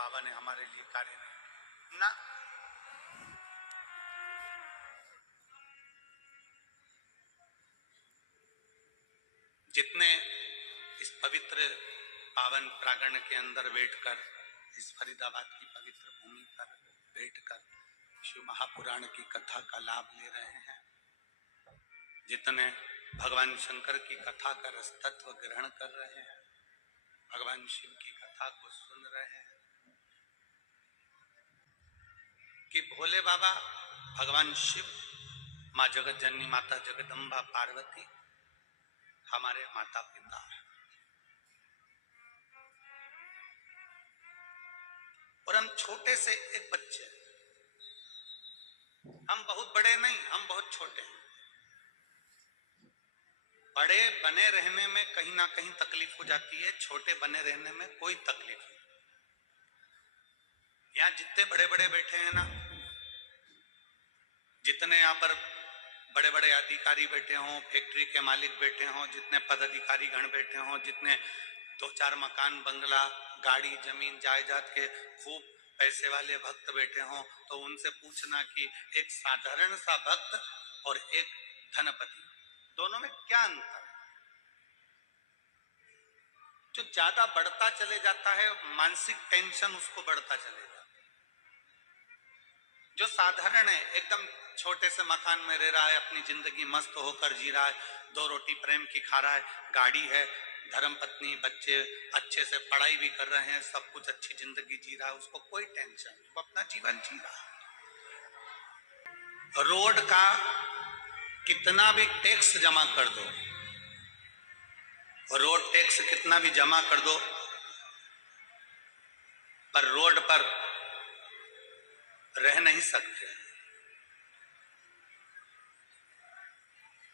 बाबा ने हमारे लिए कार्य नहीं ना। जितने इस पवित्र पावन प्रांगण के अंदर बैठकर, इस फरीदाबाद की पवित्र भूमि पर बैठकर शिव महापुराण की कथा का लाभ ले रहे हैं, जितने भगवान शंकर की कथा का रसतत्व ग्रहण कर रहे हैं, भगवान शिव की कथा को सुन रहे हैं कि भोले बाबा, भगवान शिव, माँ जगत जननी माता जगदम्बा पार्वती हमारे माता पिता हैं। और हम छोटे से एक बच्चे, हम बहुत बड़े नहीं, हम बहुत छोटे हैं। बड़े बने रहने में कहीं ना कहीं तकलीफ हो जाती है, छोटे बने रहने में कोई तकलीफ नहीं। यहां जितने बड़े बड़े बैठे हैं ना, जितने यहाँ पर बड़े बड़े अधिकारी बैठे हों, फैक्ट्री के मालिक बैठे हों, जितने पदाधिकारी गण बैठे हों, जितने 2-4 मकान, बंगला, गाड़ी, जमीन, जायदाद के खूब पैसे वाले भक्त बैठे हों, तो उनसे पूछना कि एक साधारण सा भक्त और एक धनपति, दोनों में क्या अंतर है? जो ज्यादा बढ़ता चले जाता है, मानसिक टेंशन उसको बढ़ता चले जाता है। जो साधारण है, एकदम छोटे से मकान में रह रहा है, अपनी जिंदगी मस्त होकर जी रहा है, 2 रोटी प्रेम की खा रहा है, गाड़ी है, धर्म पत्नी, बच्चे, अच्छे से पढ़ाई भी कर रहे हैं, सब कुछ अच्छी जिंदगी जी रहा है, उसको कोई टेंशन नहीं, वो अपना जीवन जी रहा है। रोड का कितना भी टैक्स जमा कर दो, रोड टैक्स कितना भी जमा कर दो, पर रोड पर रह नहीं सकते।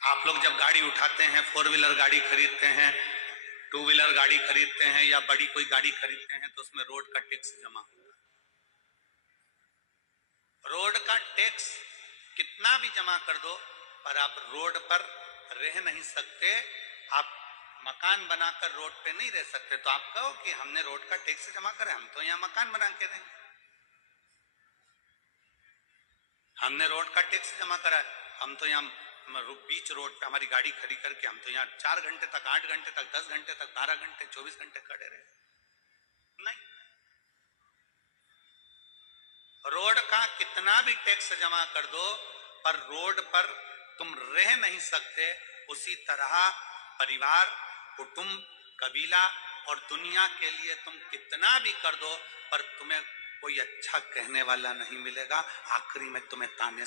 आप लोग जब गाड़ी उठाते हैं, 4 व्हीलर गाड़ी खरीदते हैं, 2 व्हीलर गाड़ी खरीदते हैं या बड़ी कोई गाड़ी खरीदते हैं, तो उसमें रोड का टैक्स जमा होता है। रोड का टैक्स कितना भी जमा कर दो, पर आप रोड पर रह नहीं सकते। आप मकान बनाकर रोड पे नहीं रह सकते। तो आप कहो कि हमने रोड का टैक्स जमा करा, हम तो यहाँ मकान बना के रहेंगे। हमने रोड का टैक्स जमा करा, हम तो यहाँ बीच रोड पे हमारी गाड़ी खड़ी करके हम तो यहाँ 4 घंटे तक, 8 घंटे तक, 10 घंटे तक, 12 घंटे, 24 घंटे खड़े रहे। नहीं, रोड का कितना भी टैक्स जमा कर दो, पर रोड पर तुम रह नहीं सकते। उसी तरह परिवार, कुटुंब, कबीला और दुनिया के लिए तुम कितना भी कर दो, पर तुम्हें कोई अच्छा कहने वाला नहीं मिलेगा। आखिरी में तुम्हें ताने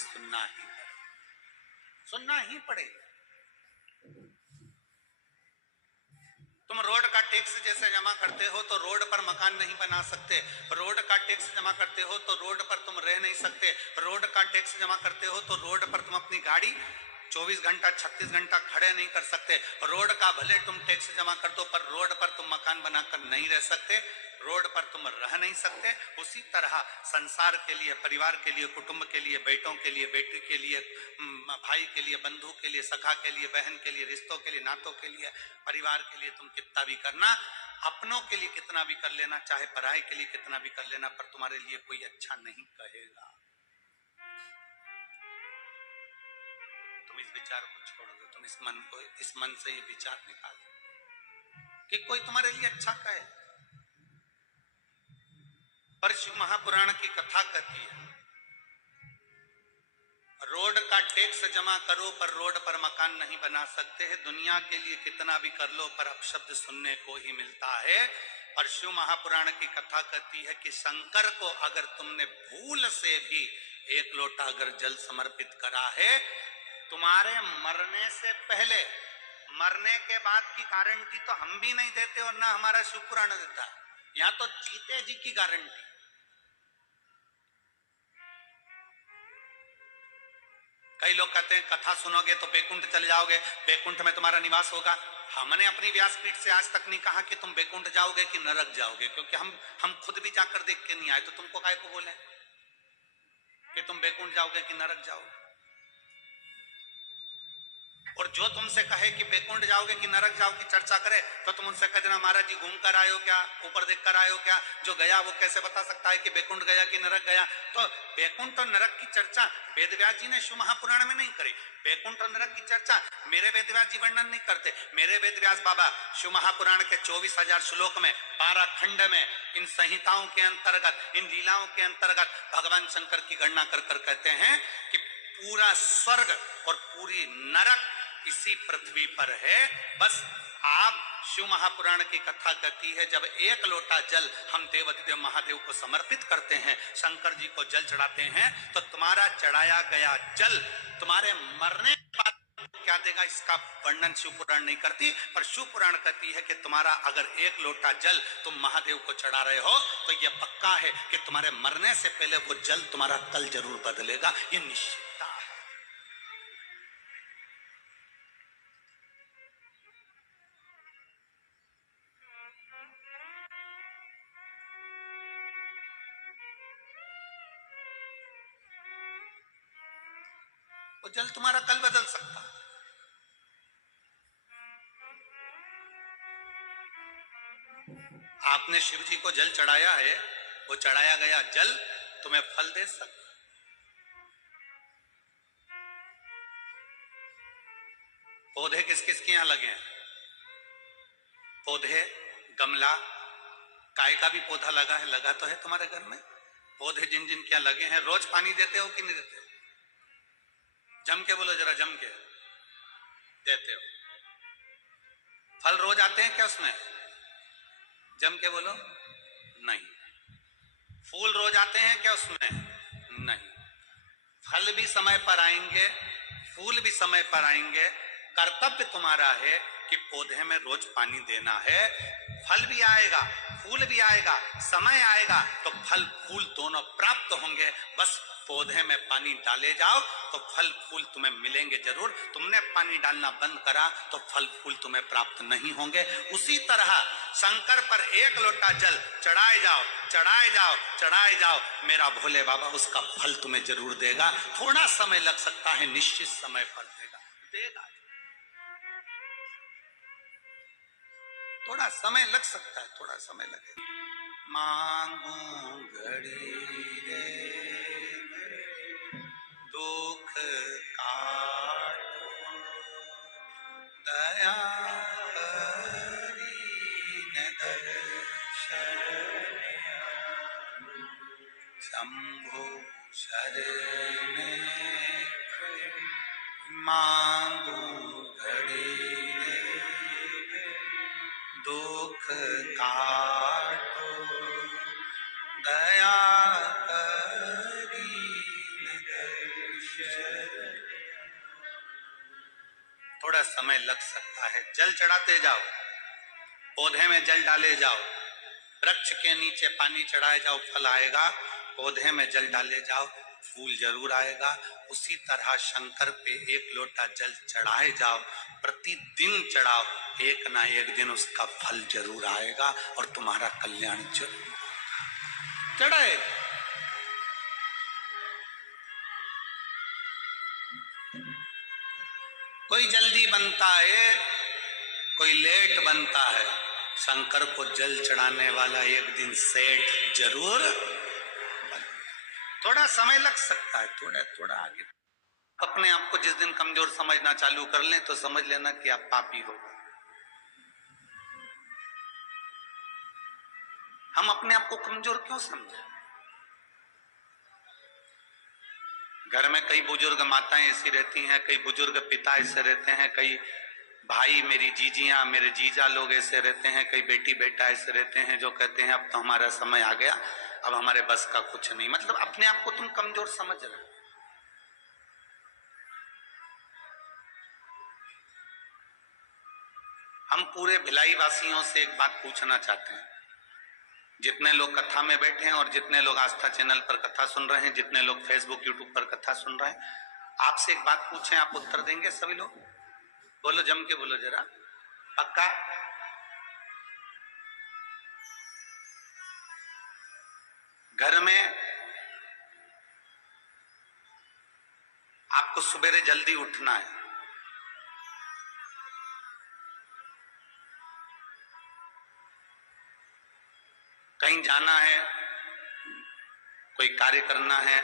सुनना ही पड़ेगा। तुम रोड का टैक्स जैसे जमा करते हो तो रोड पर मकान नहीं बना सकते। रोड का टैक्स जमा करते हो तो रोड पर तुम रह नहीं सकते। रोड का टैक्स जमा करते हो तो रोड पर तुम अपनी गाड़ी 24 घंटा 36 घंटा खड़े नहीं कर सकते। रोड का भले तुम टैक्स जमा कर दो, पर रोड पर तुम मकान बनाकर नहीं रह सकते, रोड पर तुम रह नहीं सकते। उसी तरह संसार के लिए, परिवार के लिए, कुटुंब के लिए, बेटों के लिए, बेटी के लिए, भाई के लिए, बंधु के लिए, सखा के लिए, बहन के लिए, रिश्तों के लिए, नातों के लिए, परिवार के लिए तुम कितना भी करना, अपनों के लिए कितना भी कर लेना, चाहे पराये के लिए कितना भी कर लेना, पर तुम्हारे लिए कोई अच्छा नहीं कहेगा। तुम इस विचार को छोड़ दो, तुम इस मन से ये विचार निकाल दो कि कोई तुम्हारे लिए अच्छा कहे। पर शिव महापुराण की कथा कहती है, रोड का टैक्स जमा करो पर रोड पर मकान नहीं बना सकते हैं। दुनिया के लिए कितना भी कर लो, पर अपशब्द सुनने को ही मिलता है। और शिव महापुराण की कथा कहती है कि शंकर को अगर तुमने भूल से भी 1 लोटा अगर जल समर्पित करा है, तुम्हारे मरने से पहले, मरने के बाद की गारंटी तो हम भी नहीं देते और ना हमारा शिव पुराण देता है। यहां तो जीते जी की गारंटी। कई लोग कहते हैं कथा सुनोगे तो बैकुंठ चले जाओगे, बैकुंठ में तुम्हारा निवास होगा। हमने अपनी व्यासपीठ से आज तक नहीं कहा कि तुम बैकुंठ जाओगे कि नरक जाओगे, क्योंकि हम खुद भी जाकर देख के नहीं आए, तो तुमको काय को बोले कि तुम बैकुंठ जाओगे कि नरक जाओगे। और जो तुमसे कहे कि बैकुंठ जाओगे कि नरक जाओगे चर्चा करे, तो तुम उनसे कह देना महाराज जी घूम कर आए हो क्या, ऊपर देख कर आए हो क्या, जो गया वो कैसे बता सकता है कि बैकुंठ गया कि नरक गया। तो बैकुंठ और नरक की चर्चा वेद व्यास जी ने शिव महापुराण में नहीं करी। बैकुंठ और नरक की चर्चा मेरे वेद व्यास जी वर्णन नहीं करते। मेरे वेद व्यास बाबा शिव महापुराण के 24,000 श्लोक में 12 खंड में इन संहिताओं के अंतर्गत, इन लीलाओं के अंतर्गत भगवान शंकर की गणना कर कर कहते हैं कि पूरा स्वर्ग और पूरी नरक इसी पृथ्वी पर है। बस आप शिव महापुराण की कथा कहती है, जब एक लोटा जल हम देवाधिदेव महादेव को समर्पित करते हैं, शंकर जी को जल चढ़ाते हैं, तो तुम्हारा चढ़ाया गया जल तुम्हारे मरने पर क्या देगा, इसका वर्णन शिव पुराण नहीं करती। पर शिव पुराण कहती है कि तुम्हारा अगर एक लोटा जल तुम महादेव को चढ़ा रहे हो, तो यह पक्का है कि तुम्हारे मरने से पहले वो जल तुम्हारा कल जरूर बदलेगा, ये निश्चितता है। वो जल तुम्हारा कल बदल सकता है। आपने शिव जी को जल चढ़ाया है, वो चढ़ाया गया जल तुम्हें फल दे सकता। पौधे किस किस के यहां लगे हैं? पौधे, गमला, काय का भी पौधा लगा है, लगा तो है तुम्हारे घर में। पौधे जिन जिन क्या लगे हैं, रोज पानी देते हो कि नहीं देते हो? जम के बोलो जरा, जम के देते हो। फल रोज आते हैं क्या उसमें? जम के बोलो, नहीं। फूल रोज आते हैं क्या उसमें? नहीं। फल भी समय पर आएंगे, फूल भी समय पर आएंगे। कर्तव्य तुम्हारा है कि पौधे में रोज पानी देना है। फल भी आएगा, फूल भी आएगा, समय आएगा तो फल फूल दोनों प्राप्त होंगे। बस पौधे में पानी डाले जाओ तो फल फूल तुम्हें मिलेंगे जरूर। तुमने पानी डालना बंद करा तो फल फूल तुम्हें प्राप्त नहीं होंगे। उसी तरह शंकर पर एक लोटा जल चढ़ाए जाओ, चढ़ाए जाओ, चढ़ाए जाओ, मेरा भोले बाबा उसका फल तुम्हें जरूर देगा। थोड़ा समय लग सकता है, निश्चित समय पर देगा, देगा। थोड़ा समय लग सकता है, थोड़ा समय लगेगा। मांगू घड़ी रे दुख काटो, दया करीन दर्शन शंभु शरण मांगू घड़ी रे दुख काटो, दया थोड़ा समय लग सकता है। जल चढ़ाते जाओ, पौधे में जल डाले जाओ, वृक्ष के नीचे पानी चढ़ाए जाओ, फल आएगा। पौधे में जल डाले जाओ, फूल जरूर आएगा। उसी तरह शंकर पे एक लोटा जल चढ़ाए जाओ, प्रतिदिन चढ़ाओ, एक ना एक दिन उसका फल जरूर आएगा और तुम्हारा कल्याण जरूर चढ़ाए। कोई जल्दी बनता है, कोई लेट बनता है। शंकर को जल चढ़ाने वाला एक दिन सेठ जरूर बन। थोड़ा समय लग सकता है, थोड़ा थोड़ा आगे। अपने आप को जिस दिन कमजोर समझना चालू कर लें तो समझ लेना कि आप पापी हो। हम अपने आप को कमजोर क्यों समझे? घर में कई बुजुर्ग माताएं ऐसी रहती हैं, कई बुजुर्ग पिता ऐसे रहते हैं, कई भाई, मेरी जीजियां, मेरे जीजा लोग ऐसे रहते हैं, कई बेटी बेटा ऐसे रहते हैं जो कहते हैं अब तो हमारा समय आ गया, अब हमारे बस का कुछ नहीं। मतलब अपने आप को तुम कमजोर समझ रहे हो। हम पूरे भिलाई वासियों से एक बात पूछना चाहते हैं, जितने लोग कथा में बैठे हैं और जितने लोग आस्था चैनल पर कथा सुन रहे हैं, जितने लोग फेसबुक यूट्यूब पर कथा सुन रहे हैं, आपसे एक बात पूछें, आप उत्तर देंगे सभी लोग? बोलो, जम के बोलो जरा, पक्का? घर में आपको सुबेरे जल्दी उठना है, कहीं जाना है, कोई कार्य करना है,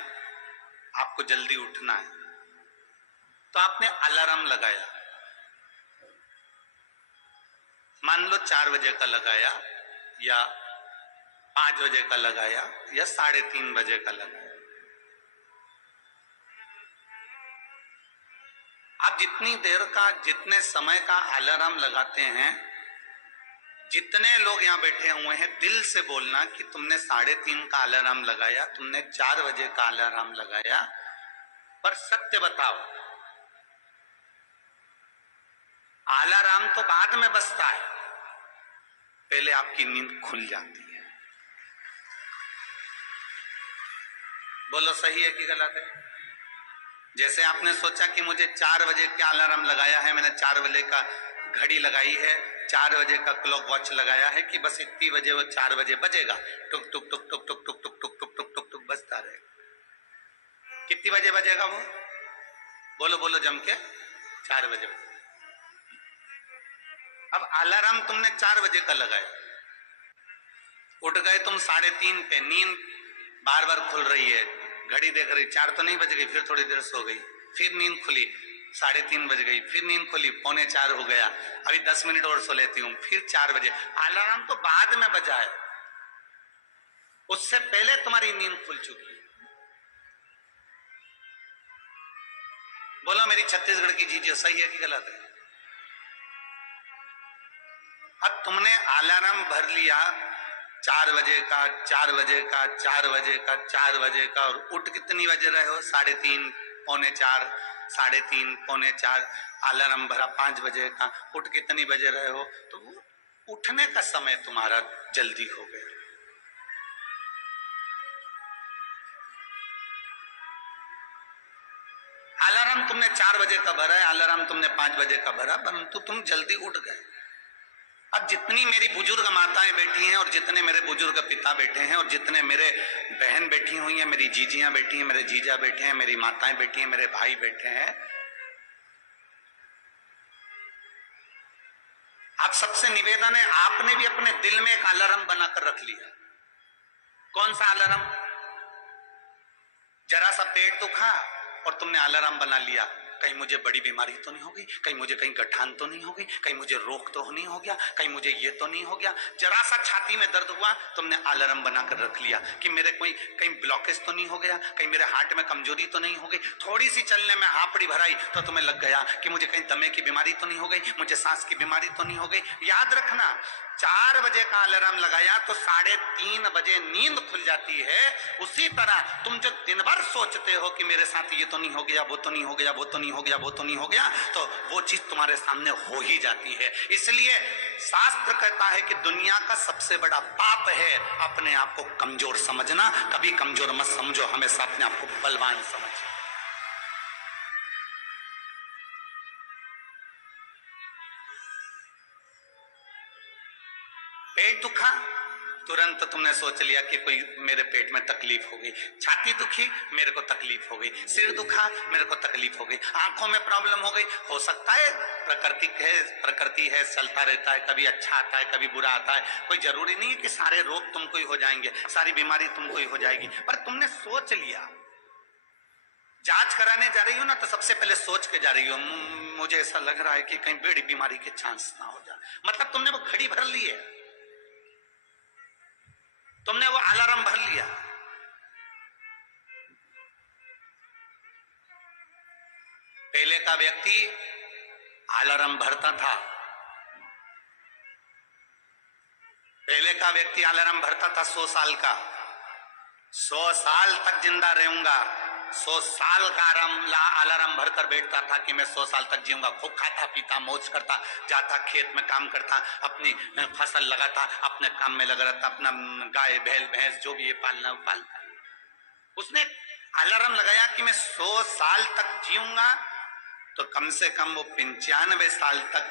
आपको जल्दी उठना है, तो आपने अलार्म लगाया, मान लो 4 बजे का लगाया या 5 बजे का लगाया या 3:30 बजे का लगाया। आप जितनी देर का, जितने समय का अलार्म लगाते हैं, जितने लोग यहां बैठे हुए हैं, दिल से बोलना कि तुमने 3:30 का अलार्म लगाया, तुमने 4 बजे का अलार्म लगाया, पर सत्य बताओ, अलार्म तो बाद में बजता है, पहले आपकी नींद खुल जाती है। बोलो सही है कि गलत है? जैसे आपने सोचा कि मुझे 4 बजे का अलार्म लगाया है, मैंने 4 बजे का घड़ी लगाई है, 4 बजे का क्लॉक वॉच लगाया है कि बस इतनी बजे वो 4 बजे बजेगा, टुक टुक टुक टुक टुक टुक टुक टुक टुक टुक टुक टुक बजता रहेगा। कितनी बजे बजेगा वो? बोलो बोलो जम के, 4 बजे। अब अलार्म तुमने 4 बजे का लगाया, उठ गए तुम 3:30 पे, नींद बार बार खुल रही है, घड़ी देख रही, 4 तो नहीं बज गई, फिर थोड़ी देर सो गई, फिर नींद खुली, 3:30 बज गई, फिर नींद खुली, 3:45 हो गया, अभी 10 मिनट और सो लेती हूँ, फिर 4 बजे। अलार्म तो बाद में बजा है, उससे पहले तुम्हारी नींद खुल चुकी है। बोलो मेरी छत्तीसगढ़ की चीजें सही है कि गलत है? अब तुमने अलार्म भर लिया 4 बजे का, 4 बजे का, 4 बजे का, 4 बजे का, और उठ कितनी बजे रहे हो? 3:30, 3:45, 3:30, 3:45, अलार्म भरा 5 बजे का, उठ कितनी बजे रहे हो? तो उठने का समय तुम्हारा जल्दी हो गया। अलार्म तुमने 4 बजे का भरा है, अलार्म तुमने 5 बजे का भरा, परंतु तुम जल्दी उठ गए। अब जितनी मेरी बुजुर्ग माताएं बैठी हैं और जितने मेरे बुजुर्ग पिता बैठे हैं और जितने मेरे बहन बैठी हुई हैं, मेरी जीजियां बैठी हैं, मेरे जीजा बैठे हैं, मेरी माताएं बैठी हैं, मेरे भाई बैठे हैं, आप सबसे निवेदन है, आपने भी अपने दिल में एक अलार्म बनाकर रख लिया। कौन सा अलार्म? जरा सा पेट दुखा और तुमने अलार्म बना लिया, कहीं मुझे बड़ी बीमारी तो नहीं हो गई, कहीं मुझे कहीं गठान तो नहीं हो गई, कहीं मुझे रोग तो नहीं हो गया, कहीं मुझे ये तो नहीं हो गया। जरा सा छाती में दर्द हुआ, तुमने अलार्म बनाकर रख लिया कि मेरे कोई कहीं ब्लॉकेज तो नहीं हो गया, कहीं मेरे हार्ट में कमजोरी तो नहीं हो गई। थोड़ी सी चलने में हापड़ी भराई तो तुम्हें लग गया कि मुझे कहीं दमे की बीमारी तो नहीं हो गई, मुझे सांस की बीमारी तो नहीं हो गई। याद रखना, 4 बजे का अलार्म लगाया तो 3:30 बजे नींद खुल जाती है। उसी तरह तुम जो दिन भर सोचते हो कि मेरे साथ ये तो नहीं हो गया, वो तो नहीं हो गया, वो तो नहीं हो गया, वो तो नहीं हो गया, तो वो चीज तुम्हारे सामने हो ही जाती है। इसलिए शास्त्र कहता है कि दुनिया का सबसे बड़ा पाप है अपने आप को कमजोर समझना। कभी कमजोर मत समझो, हमेशा अपने आप को बलवान समझो। पेट दुखा, तुरंत तुमने सोच लिया कि कोई मेरे पेट में तकलीफ हो गई। छाती दुखी, मेरे को तकलीफ हो गई। सिर दुखा, मेरे को तकलीफ हो गई। आंखों में प्रॉब्लम हो गई, हो सकता है प्रकृति है, चलता रहता है, कभी अच्छा आता है, कभी बुरा आता है। कोई जरूरी नहीं है कि सारे रोग तुमको ही हो जाएंगे, सारी बीमारी तुमको ही हो जाएगी, पर तुमने सोच लिया। जांच कराने जा रही हो ना, तो सबसे पहले सोच के जा रही हो, मुझे ऐसा लग रहा है कि कहीं बड़ी बीमारी के चांस ना हो जाए। मतलब तुमने वो घड़ी भर ली है, तुमने वो अलार्म भर लिया। पहले का व्यक्ति अलार्म भरता था, पहले का व्यक्ति अलार्म भरता था 100 साल का, 100 साल तक जिंदा रहूंगा, 100 साल का अलार्म भरकर बैठता था कि मैं 100 साल तक जीऊंगा। खूब खाता पीता मौज करता, जाता खेत में काम करता, अपनी फसल लगाता, अपने काम में लगा रहता, अपना गाय बैल भैंस जो भी ये पालना पालता। उसने अलार्म लगाया कि मैं 100 साल तक जीऊंगा, तो कम से कम वो 95 साल तक,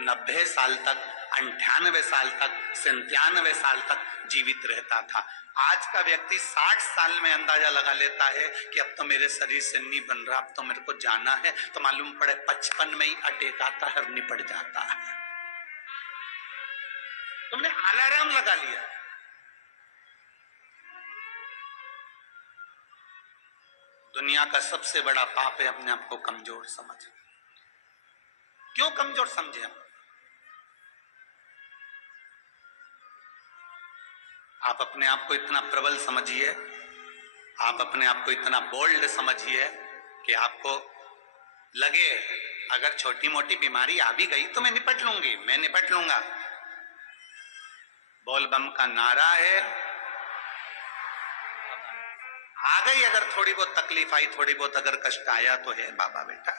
90 साल तक, 98 साल तक, 97 साल तक जीवित रहता था। आज का व्यक्ति 60 साल में अंदाजा लगा लेता है कि अब तो मेरे शरीर से नहीं बन रहा, अब तो मेरे को जाना है, तो मालूम पड़े 55 में ही अटैक आता है और निपट जाता है। तुमने अलार्म लगा लिया। दुनिया का सबसे बड़ा पाप है अपने आप को कमजोर समझना। क्यों कमजोर समझे हम? आप अपने आप को इतना प्रबल समझिए, आप अपने आप को इतना बोल्ड समझिए कि आपको लगे अगर छोटी मोटी बीमारी आ भी गई तो मैं निपट लूंगी, मैं निपट लूंगा। बोल बम का नारा है, आ गई अगर थोड़ी बहुत तकलीफ आई, थोड़ी बहुत अगर कष्ट आया तो है बाबा बेटा,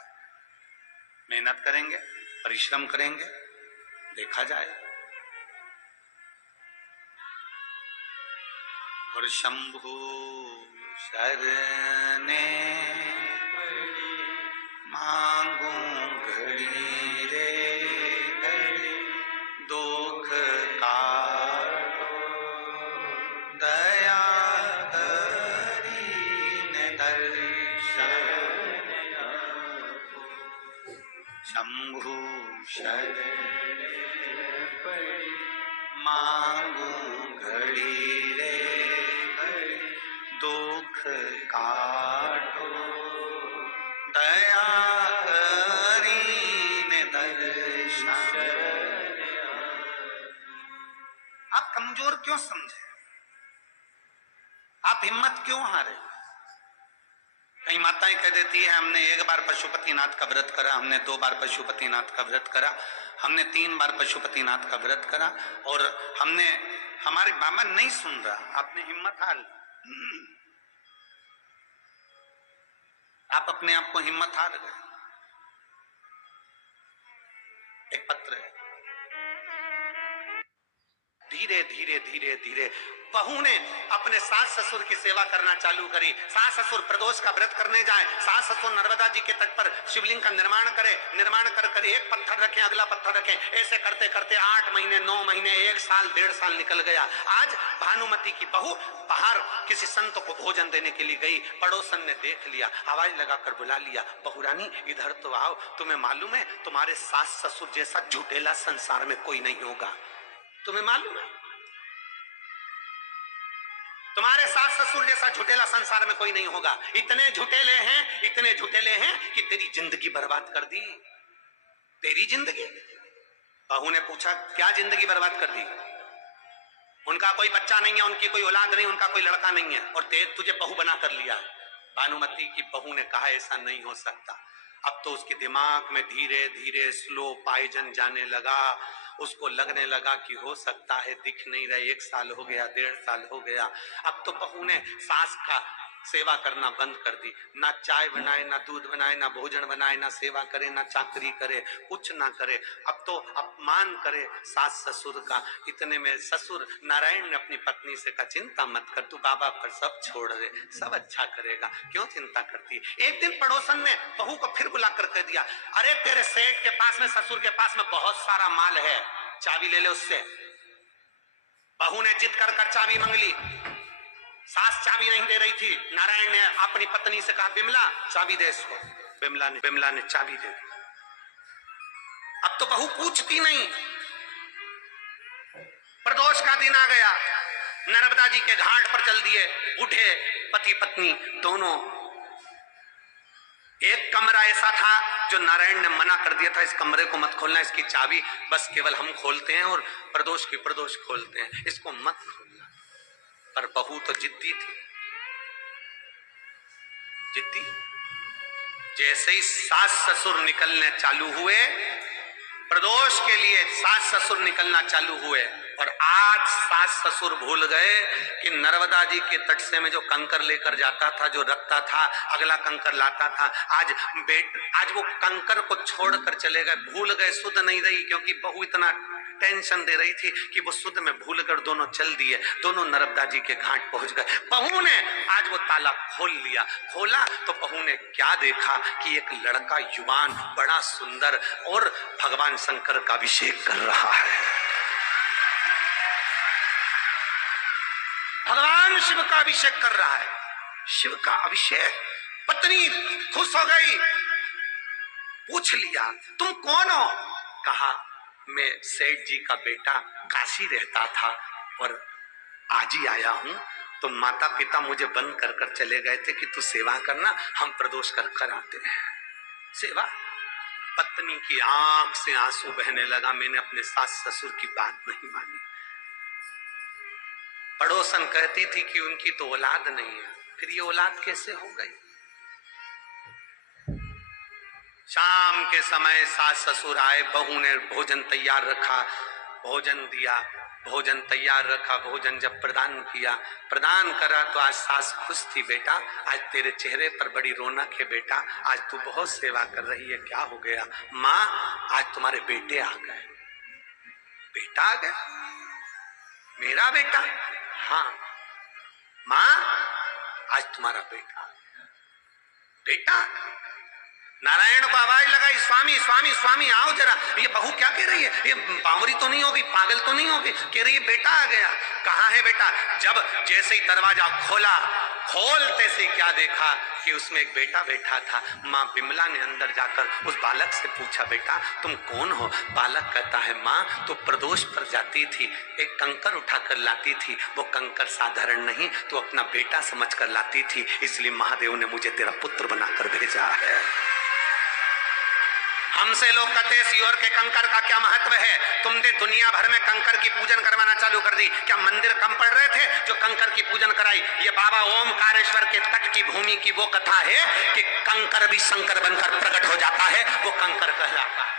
मेहनत करेंगे, परिश्रम करेंगे, देखा जाए। और शंभु शरणे मांगू घड़ी रे घड़ी, दुख काटो दया करीने दर्शन। शंभु शरणे मांगू घड़ी रे घड़ी, दुख काटो दया करीने दर्शन। आप कमजोर क्यों समझे? आप हिम्मत क्यों हारे? कई माताएं कह देती है हमने एक बार पशुपतिनाथ का व्रत करा, हमने 2 बार पशुपतिनाथ का व्रत करा, हमने 3 बार पशुपतिनाथ का व्रत करा और हमने, हमारी बाबा नहीं सुन रहा। आपने हिम्मत हार ली, आप अपने आप को हिम्मत हार गए। एक पत्र है, धीरे धीरे धीरे धीरे बहू ने अपने सास ससुर की सेवा करना चालू करी। सास ससुर प्रदोष का व्रत करने जाए, सास ससुर नर्मदा जी के तट पर शिवलिंग का निर्माण करे, निर्माण कर एक पत्थर रखें, अगला पत्थर रखें, ऐसे करते करते 8 महीने 9 महीने 1 साल 1.5 साल निकल गया। आज भानुमति की बहू बाहर किसी संत को भोजन देने के लिए गई, पड़ोसन ने देख लिया, आवाज लगाकर बुला लिया, बहू रानी इधर तो आओ, तुम्हें मालूम है तुम्हारे सास ससुर जैसा झूठेला संसार में कोई नहीं होगा। तुम्हें मालूम है तुम्हारे सास ससुर जैसा झूठेला संसार में कोई नहीं होगा। इतने झूठेले हैं, इतने झूठेले हैं कि तेरी जिंदगी बर्बाद कर दी। तेरी जिंदगी? बहू ने पूछा क्या जिंदगी बर्बाद कर दी? उनका कोई बच्चा नहीं है, उनकी कोई औलाद नहीं, उनका कोई लड़का नहीं है और तुझे बहू बना कर लिया। भानुमति की बहू ने कहा ऐसा नहीं हो सकता। अब तो उसके दिमाग में धीरे धीरे स्लो पॉइजन जाने लगा। उसको लगने लगा कि हो सकता है दिख नहीं रहे, 1 साल हो गया, 1.5 साल हो गया। अब तो बहू ने सास का सेवा करना बंद कर दी। ना चाय बनाए, ना दूध बनाए, ना भोजन बनाए, ना सेवा करे, ना चाकरी करे, कुछ ना करे। अब तो अपमान करे सास ससुर का। इतने में ससुर नारायण ने अपनी पत्नी से कहा चिंता मत कर, तू बाबा पर सब छोड़ दे, सब अच्छा करेगा, क्यों चिंता करती। एक दिन पड़ोसन ने बहू को फिर बुला कर कह दिया, अरे तेरे सेठ के पास में, ससुर के पास में बहुत सारा माल है, चाबी ले ले उससे। बहू ने जिद कर चाबी मांग ली। सास चाबी नहीं दे रही थी। नारायण ने अपनी पत्नी से कहा बिमला चाबी दे इसको। बिमला ने चाबी दे दी। अब तो बहू पूछती नहीं। प्रदोष का दिन आ गया, नर्मदा जी के घाट पर चल दिए, उठे पति पत्नी दोनों। एक कमरा ऐसा था जो नारायण ने मना कर दिया था, इस कमरे को मत खोलना, इसकी चाबी बस केवल हम खोलते हैं और प्रदोष की प्रदोष खोलते हैं, इसको मत खोलना। पर बहू तो जिद्दी थी, जिद्दी। जैसे ही सास ससुर निकलने चालू हुए, प्रदोष के लिए सास ससुर निकलना चालू हुए, और आज सास ससुर भूल गए कि नर्मदा जी के तट से में जो कंकर लेकर जाता था, जो रखता था, अगला कंकर लाता था, आज वो कंकर को छोड़कर चले गए, भूल गए, सुध नहीं रही, क्योंकि बहू इतना टेंशन दे रही थी कि वो सुध में भूलकर दोनों चल दिए, दोनों नर्मदा जी के घाट पहुंच गए। बहू ने आज वो ताला खोल लिया, खोला तो बहू ने क्या देखा कि एक लड़का युवान, बड़ा सुंदर और भगवान शंकर का अभिषेक कर रहा है। भगवान शिव का अभिषेक कर रहा है, शिव का अभिषेक। पत्नी खुश हो गई, पूछ लिया तुम कौन हो? कहा मैं सेठ जी का बेटा काशी रहता था और आज ही आया हूं, तो माता पिता मुझे बंद कर कर चले गए थे कि तू सेवा करना, हम प्रदोष कर कर आते हैं सेवा। पत्नी की आंख से आंसू बहने लगा, मैंने अपने सास ससुर की बात नहीं मानी। पड़ोसन कहती थी कि उनकी तो औलाद नहीं है, फिर ये औलाद कैसे हो गई। शाम के समय सास ससुर आए, बहू ने भोजन तैयार रखा, भोजन दिया, भोजन तैयार रखा, भोजन जब प्रदान किया, प्रदान करा तो आज सास खुश थी, बेटा आज तेरे चेहरे पर बड़ी रौनक है, बेटा आज तू बहुत सेवा कर रही है, क्या हो गया। माँ आज तुम्हारे बेटे आ गए। बेटा आ गया? मेरा बेटा? हाँ माँ आज तुम्हारा बेटा। बेटा? नारायण को आवाज लगाई, स्वामी स्वामी स्वामी आओ जरा। ये बहू क्या कह रही है, ये बावरी तो नहीं होगी, पागल तो नहीं होगी, कह रही है बेटा आ गया। कहाँ है बेटा? जब जैसे ही दरवाजा खोला, खोलते से क्या देखा कि उसमें एक बेटा बैठा था। माँ बिमला ने अंदर जाकर उस बालक से पूछा, बेटा तुम कौन हो? बालक कहता है, माँ तो प्रदोष पर जाती थी, एक कंकर उठाकर लाती थी, वो कंकर साधारण नहीं तो अपना बेटा समझकर लाती थी, इसलिए महादेव ने मुझे तेरा पुत्र बनाकर भेजा है। हमसे लोग कहते हैं सियोर के कंकर का क्या महत्व है, तुमने दुनिया भर में कंकर की पूजन करवाना चालू कर दी। क्या मंदिर कम पड़ रहे थे जो कंकर की पूजन कराई? ये बाबा ओमकारेश्वर के तट की भूमि की वो कथा है कि कंकर भी शंकर बनकर प्रकट हो जाता है, वो कंकर कहलाता है।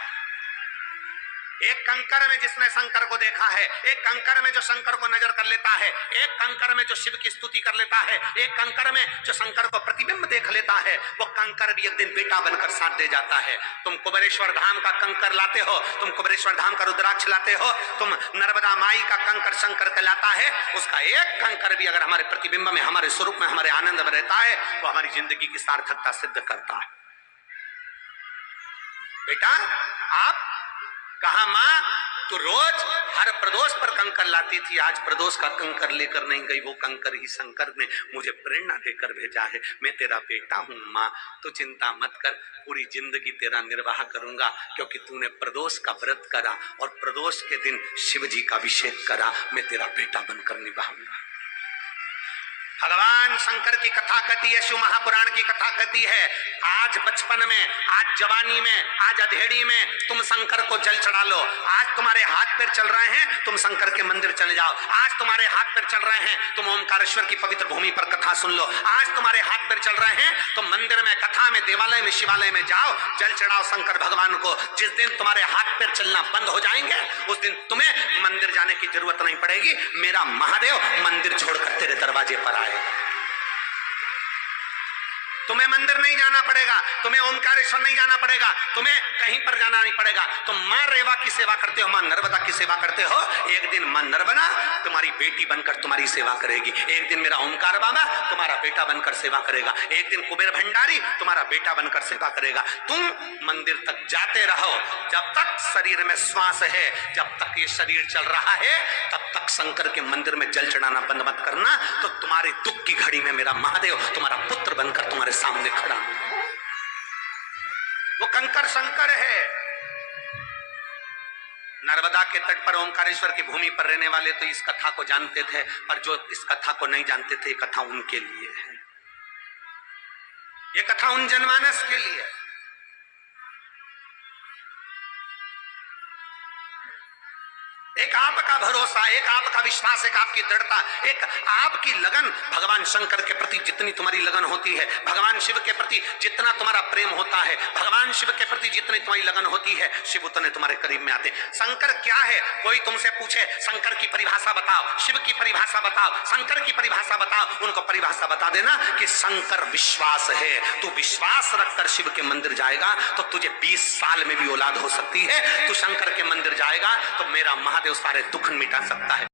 एक कंकर में जिसने शंकर को देखा है, एक कंकर में जो शंकर को नजर कर लेता है, एक कंकर में जो शिव की स्तुति कर लेता है, एक कंकर में जो शंकर को प्रतिबिंब देख लेता है, वो कंकर भी एक दिन बेटा बनकर साथ दे जाता है। तुम कुबेरेश्वर धाम का कंकर लाते हो, तुम कुबेरेश्वर धाम का रुद्राक्ष लाते हो, तुम नर्मदा माई का कंकर शंकर कहलाता है, उसका एक कंकर भी अगर हमारे प्रतिबिंब में, हमारे स्वरूप में, हमारे आनंद में रहता है, वो हमारी जिंदगी की सार्थकता सिद्ध करता है। बेटा आप कहा, माँ तो रोज हर प्रदोष पर कंकर लाती थी, आज प्रदोष का कंकर लेकर नहीं गई, वो कंकर ही शंकर ने मुझे प्रेरणा देकर भेजा है। मैं तेरा बेटा हूँ माँ, तो चिंता मत कर, पूरी जिंदगी तेरा निर्वाह करूंगा, क्योंकि तूने प्रदोष का व्रत करा और प्रदोष के दिन शिव जी का अभिषेक करा, मैं तेरा बेटा बनकर निभाऊंगा। भगवान शंकर की कथा कहती है, शिव महापुराण की कथा कहती है, आज बचपन में, आज जवानी में, आज अधेड़ी में तुम शंकर को जल चढ़ा लो। आज तुम्हारे हाथ पैर चल रहे हैं, तुम शंकर के मंदिर चले जाओ। आज तुम्हारे हाथ पैर चल रहे हैं, तुम ओमकारेश्वर की पवित्र भूमि पर कथा सुन लो। आज तुम्हारे हाथ पैर चल रहे हैं, तुम मंदिर में, कथा में, देवालय में, शिवालय में जाओ, जल चढ़ाओ शंकर भगवान को। जिस दिन तुम्हारे हाथ पैर चलना बंद हो जाएंगे, उस दिन तुम्हें मंदिर जाने की जरूरत नहीं पड़ेगी, मेरा महादेव मंदिर छोड़कर तेरे दरवाजे पर आए। तुम्हें मंदिर नहीं जाना पड़ेगा, तुम्हें ओमकारेश्वर नहीं जाना पड़ेगा, तुम्हें कहीं पर जाना नहीं पड़ेगा। तुम मां रेवा की सेवा करते हो, मां नर्मदा की सेवा करते हो, एक दिन मां नर्मदा तुम्हारी बेटी बनकर तुम्हारी सेवा करेगी। एक दिन मेरा ओमकार बाबा तुम्हारा बेटा बनकर सेवा करेगा। एक दिन कुबेर भंडारी तुम्हारा बेटा बनकर सेवा करेगा। तुम मंदिर तक जाते रहो, जब तक शरीर में श्वास है, जब तक ये शरीर चल रहा है, तब तक शंकर के मंदिर में जल चढ़ाना बंद मत करना। तो तुम्हारे दुख की घड़ी में मेरा महादेव तुम्हारा पुत्र बनकर तुम्हारे सामने खड़ा हूं। वो कंकर शंकर है। नर्मदा के तट पर ओमकारेश्वर की भूमि पर रहने वाले तो इस कथा को जानते थे, पर जो इस कथा को नहीं जानते थे, ये कथा उनके लिए है, ये कथा उन जनमानस के लिए। एक आपका भरोसा, एक आपका विश्वास, एक आपकी दृढ़ता, एक आपकी लगन भगवान शंकर के प्रति जितनी तुम्हारी लगन होती है, भगवान शिव के प्रति जितना तुम्हारा प्रेम होता है, भगवान शिव के प्रति जितनी तुम्हारी लगन होती है, शिव उतने तुम्हारे करीब में आते। शंकर क्या है? कोई तुमसे पूछे शंकर की परिभाषा बताओ, शिव की परिभाषा बताओ, शंकर की परिभाषा बताओ, उनको परिभाषा बता देना कि शंकर विश्वास है। तू विश्वास रखकर शिव के मंदिर जाएगा तो तुझे 20 साल में भी औलाद हो सकती है। तू शंकर के मंदिर जाएगा तो मेरा महादेव सारे दुख मिटा सकता है।